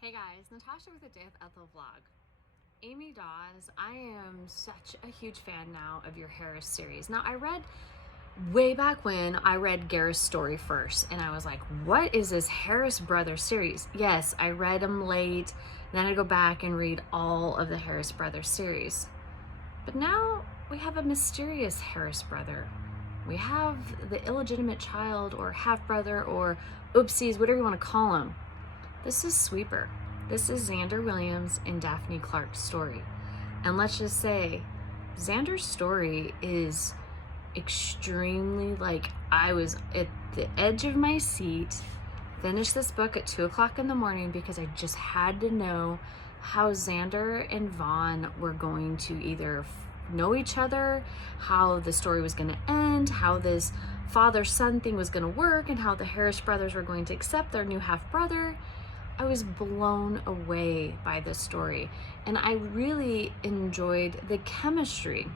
Hey guys, Natasha with a Day of Ethel vlog. Amy Daws, I am such a huge fan now of your Harris series. Now I read way back when I read Gareth's story first and I was like, what is this Harris Brothers series? Yes, I read them late, then I go back and read all of the Harris Brothers series. But now we have a mysterious Harris brother. We have the illegitimate child or half-brother or oopsies, whatever you want to call him. This is Sweeper. This is Zander Williams and Daphney Clarke's story. And let's just say, Zander's story is extremely, I was at the edge of my seat, finished this book at 2 o'clock in the morning because I just had to know how Zander and Vaughn were going to either know each other, how the story was going to end, how this father-son thing was going to work, and how the Harris brothers were going to accept their new half-brother. I was blown away by this story, and I really enjoyed the chemistry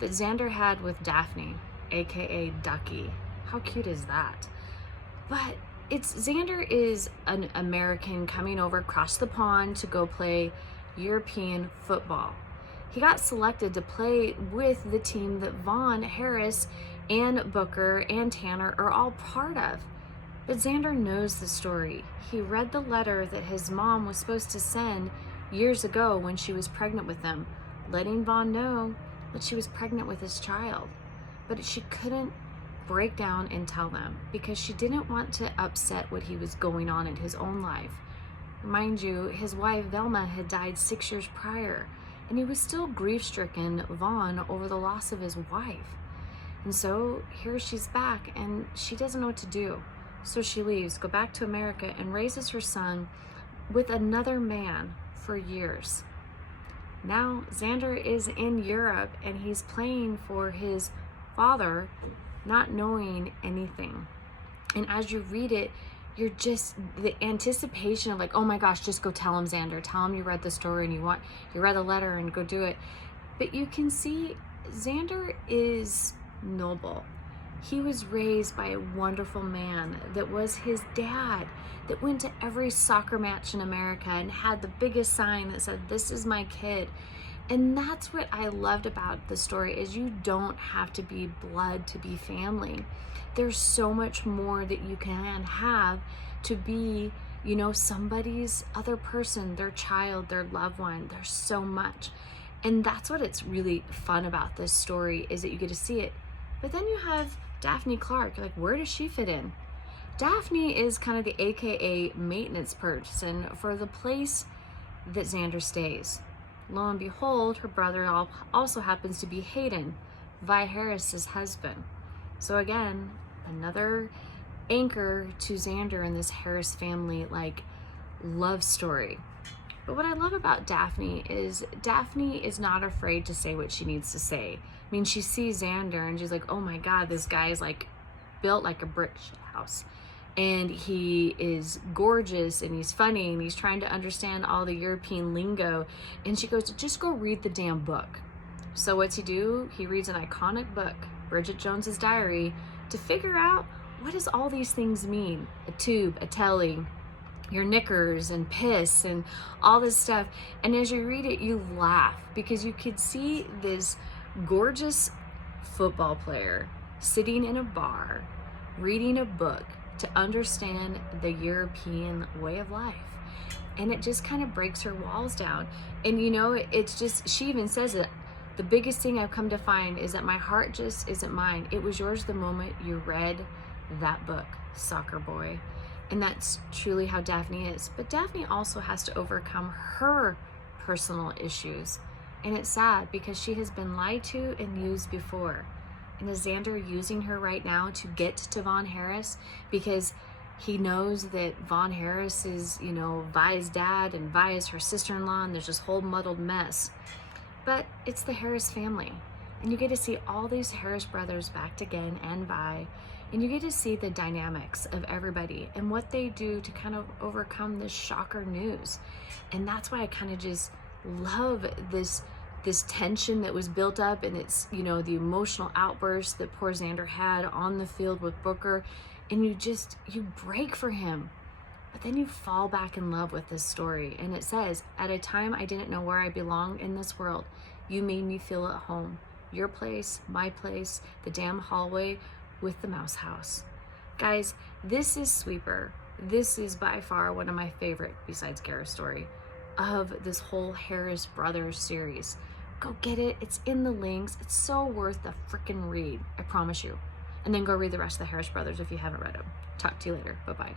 that Zander had with Daphney, aka Ducky. How cute is that? But Zander is an American coming over across the pond to go play European football. He got selected to play with the team that Vaughn, Harris, and Booker and Tanner are all part of. But Zander knows the story. He read the letter that his mom was supposed to send years ago when she was pregnant with him, letting Vaughn know that she was pregnant with his child. But she couldn't break down and tell them because she didn't want to upset what he was going on in his own life. Mind you, his wife Velma had died 6 years prior, and he was still grief-stricken Vaughn over the loss of his wife. And so here she's back and she doesn't know what to do. So she leaves, go back to America, and raises her son with another man for years. Now Zander is in Europe and he's playing for his father, not knowing anything. And as you read it, you're just, the anticipation of oh my gosh, just go tell him, Zander. Tell him you read the story and you read the letter and go do it. But you can see Zander is noble. He was raised by a wonderful man that was his dad, that went to every soccer match in America and had the biggest sign that said, "This is my kid." And that's what I loved about the story, is you don't have to be blood to be family. There's so much more that you can have to be, somebody's other person, their child, their loved one. There's so much. And that's what it's really fun about this story, is that you get to see it. But then you have Daphney Clarke. Where does she fit in? Daphney is kind of the AKA maintenance person for the place that Zander stays. Lo and behold, her brother also happens to be Hayden, Vi Harris's husband. So again, another anchor to Zander in this Harris family love story. But what I love about Daphney is not afraid to say what she needs to say. I mean, she sees Zander and she's like, oh my God, this guy is built like a brick house. And he is gorgeous and he's funny and he's trying to understand all the European lingo. And she goes, just go read the damn book. So what's he do? He reads an iconic book, Bridget Jones's Diary, to figure out, what does all these things mean? A tube, a telly, your knickers and piss and all this stuff. And as you read it, you laugh because you could see this gorgeous football player sitting in a bar reading a book to understand the European way of life. And it just kind of breaks her walls down. And it's just, she even says it, the biggest thing I've come to find is that my heart just isn't mine. It was yours the moment you read that book, Soccer Boy. And that's truly how Daphney is. But Daphney also has to overcome her personal issues. And it's sad because she has been lied to and used before. And is Zander using her right now to get to Vaughn Harris? Because he knows that Vaughn Harris is, Vi's dad and Vi is her sister-in-law, and there's this whole muddled mess. But it's the Harris family. And you get to see all these Harris brothers backed again, and Vi. And you get to see the dynamics of everybody and what they do to kind of overcome this shocker news. And that's why I kind of just love this tension that was built up, and it's, the emotional outburst that poor Zander had on the field with Booker. And you break for him. But then you fall back in love with this story. And it says, at a time I didn't know where I belonged in this world, you made me feel at home. Your place, my place, the damn hallway with the mouse house. Guys, this is Sweeper. This is by far one of my favorite, besides Gareth's story, of this whole Harris Brothers series. Go get it. It's in the links. It's so worth the freaking read. I promise you. And then go read the rest of the Harris Brothers if you haven't read them. Talk to you later. Bye-bye.